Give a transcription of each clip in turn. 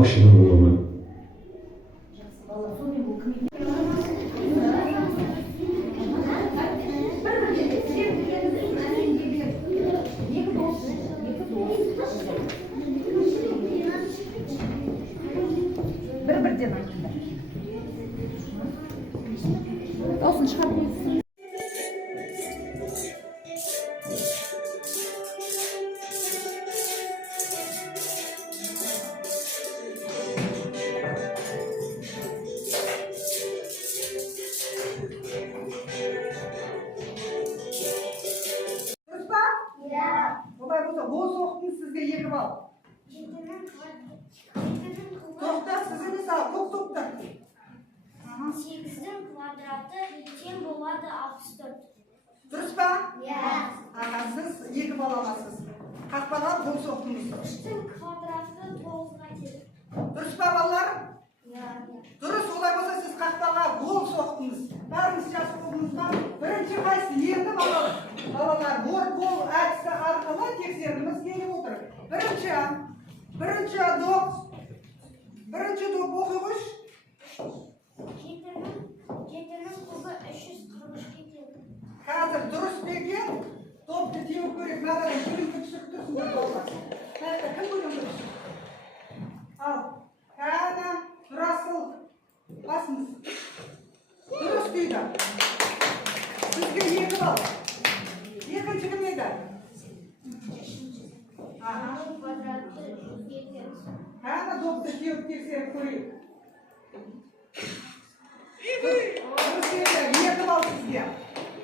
Бақшының ұлымын. Бір-бірден айтыңдар. Даусын шығарып. Олай болса, бос оқытын сізге екі бал. Тоқта, сізіңіз тоқта. 8-дің квадраты тең болады 64. Дұрыс па? Иә. Сіз екі бал аласыз. Қақпаға бос оқытыңыз. 3-дің квадраты 9-ға тең. Дұрыс па балалар? Иә. Дұрыс, олай болса сіз қақпаға бос оқытыңыз. Бәріңіз жақсы болдыңыз ба? Бірінші қайсы енді балалар бол әдісі арқылы тексергіміз келіп отыр. Бірінші доп оқи қойшы. 7-ның кубы 343-ге тең. Қазір дұрыс деген допты теу керек. Мынадан көлемді түсіріп тұрсыңдар балалар. Кім көлемді түсіріп? Ал, кәні тұрасыл басыңыз. Дұрыс дейді. Сізге екі бал. Екінші кім еді? Квадраты 102. Кәні допты теуіп тексеріп көрейік. Дұрыс еді, екі бал сізге.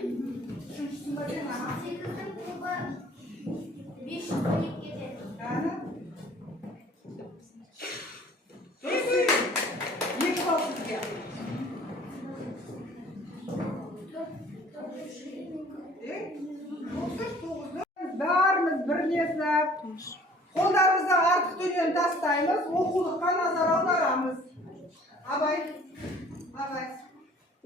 Үшіншісін ба сен? 8-дің кубы 512-ге тең. Кәні? Дұрыс еді, екі бал сізге. Бәріміз бірлесіп, қолдарымызда артық дүниені тастаймыз, оқулыққа назар аударамыз. Абай.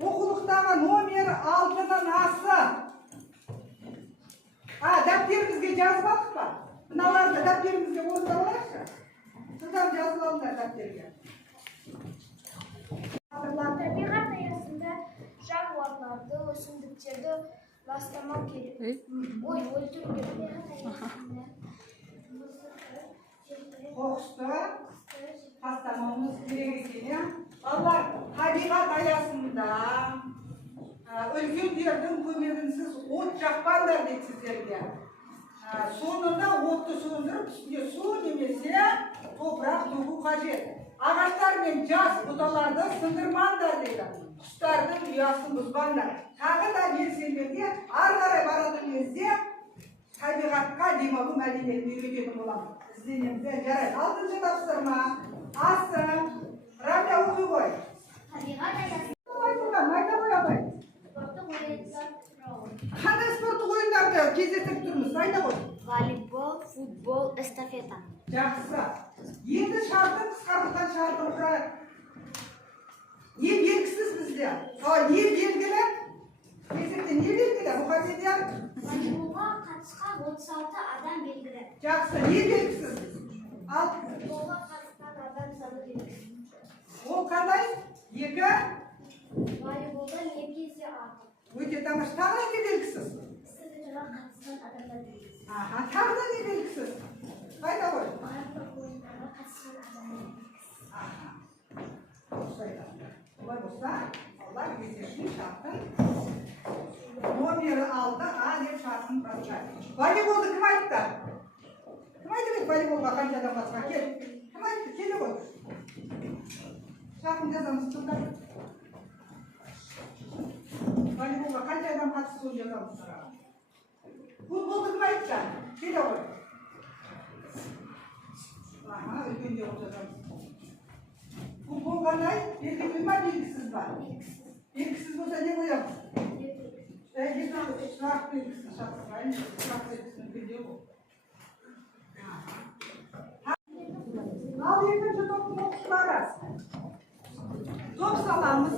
Оқулықтағы номер 6-ның асы. Дәптерімізге жазып алдық па? Мыналарды дәптерімізге орындап алайықшы. Сізden жазып алыңдар дәптерге. Табиғат аясында жануарларды, өсімдіктерді ластамау керек. Өлтіру керек. Қоқысты тастамауымыз керек екен. Балалар, табиғат аясында үлкендердің көмегінсіз от жақпаңдар дейді сіздерге. Соңында отты сөндіріп, үстіне су немесе топырақ төгу қажет. Ағаштар мен жас бұталарды сындырмаңдар дейді. Құстардың ұясын бұзбаңдар. Тағы да мен сендерге ары қарай баратын кезде табиғатқа демалу мәдениетін үйрететін боламын. Ізденеміз, жарайды. 6-шы тапсырма. Асың. Рамия оқи қой. Табиғат аясында Майда қой абай. спорттық ойындар туралы. Қандай спорттық ойындарды кездестіріп тұрмыз? Айда қой. Волейбол, футбол, эстафета. Жақсы. Енді шартын қысқартылған шартын құрайық. Не белгісіз бізде? Ел белгілі? Кезекте не белгілі? Мұхаммедияр? Волейболға қатысқан 36 адам белгілі. Жақсы. Не белгісіз? Ал. Футболға қатысқан адам саны белгілі. Ол қандай? 2. Волейболда 2 есе артық. Өте тамаша. Тағы не белгісіз? Эстафетаға қатысқан адамдар белгілі. Тағы да не белгісіз? Қайда қой? Барлық ойындарға қатысқан адамдар белгілі. Олай болса, аллар кездесін шартын номері 6 деп шартын бастайды. Волейболды кім айтты? Кім айтты волейболға қанша адам қатысқан? Кел. Кім айтты? Келе ғой. Шартын жазамыз тұлдар. Волейболға қанша адам қатысуын жазамыз. Футболды кім айтты? Келе ғой. Үлкенде ол жазамыз. Футбол қандай? Белгілі ма, белгісіз ба? Белгісіз болса не қоямыз? Шарт белгісіз шақырғайын. Шарт белгісін белгілі бол. Ал екінші топтың оқушылары. Топ саламыз.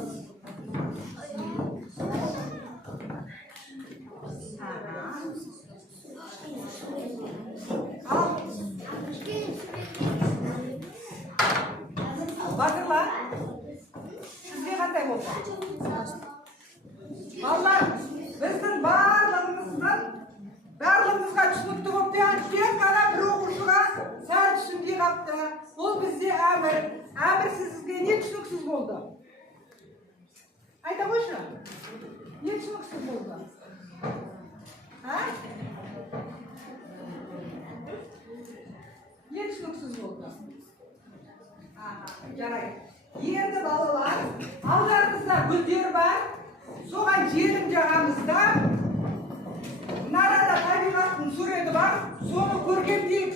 Батырлар, сізге қандай болды? Балалар, біздің барлығымызға түсінікті болып тек қана бір оқушыға сәл түсінбей қапты. Ол бізде әмір. Әмір сізге не түсініксіз болды? Айта қойшы. Не түсініксіз болды? Не түсініксіз болды? Жарайды. Енді балалар, алдарыңызда гүлдер бар. Соған желім жағамызда. Нарада табиғаттың суреті бар. Соны көргендейік.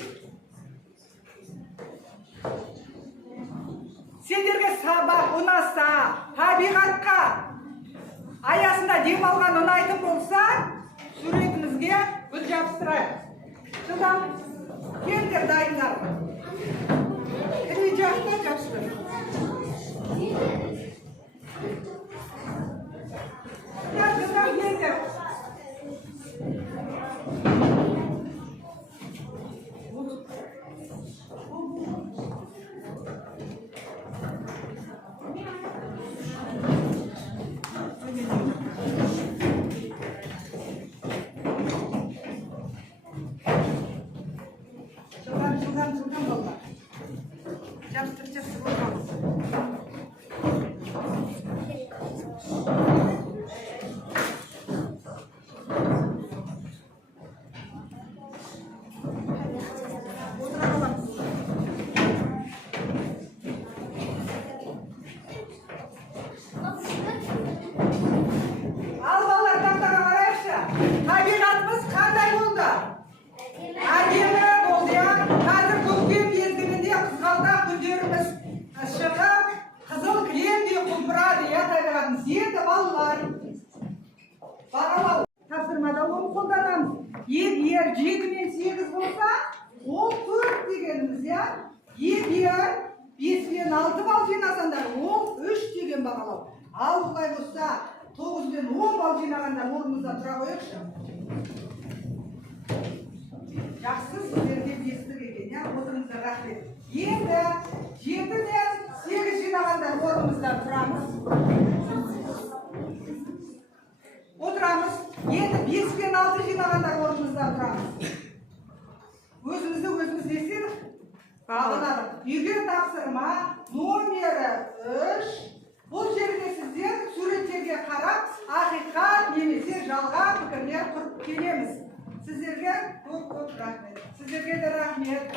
Сендерге сабақ ұнаса, табиғатқа аясында демалған ұнайтын болса, суретімізге гүл жабыстырайық. Жылдам, келдер дайындар. Кірі жақта жабыстыр. Жылдам, келдер. Жылдам болма. Жабыстыр болмамыз. Ал балалар, тақтаға қарайықшы. Табиғатымыз қандай болды? Әдемі болды, я. Қазір көктем мезгілінде қызғалдақ гүлдеріміз шығып, қызыл кілемдей құлпырады, я, табиғатымыз. Енді балалар, бағалау тапсырмада оны қолданамыз. Егер 2 мен 8 болса, ол 4 дегеніміз, я. Егер 5 мен 6 балл жинасаңдар, ол 3 деген бағалау. Ал бұлай болса, 9 мен 10 балл жинағандар орнымыздан тұра қойықшы. Жақсы, сіздерге бестік екен, я, отырыңыздар, рахмет. Енді 7 мен 8 жинағандар орнымыздан тұрамыз. Отырамыз. Енді 5 мен 6 жинағандар орнымыздан тұрамыз. Өзімізді өзіміз естедік. Бағаладық. Үйге тапсырма номері 3. Бұл жерге сіздер суреттерге қарап, ақиқат немесе жалған пікірлер құрып келеміз. Сіздерге көп рахмет. Сіздерге де рахмет.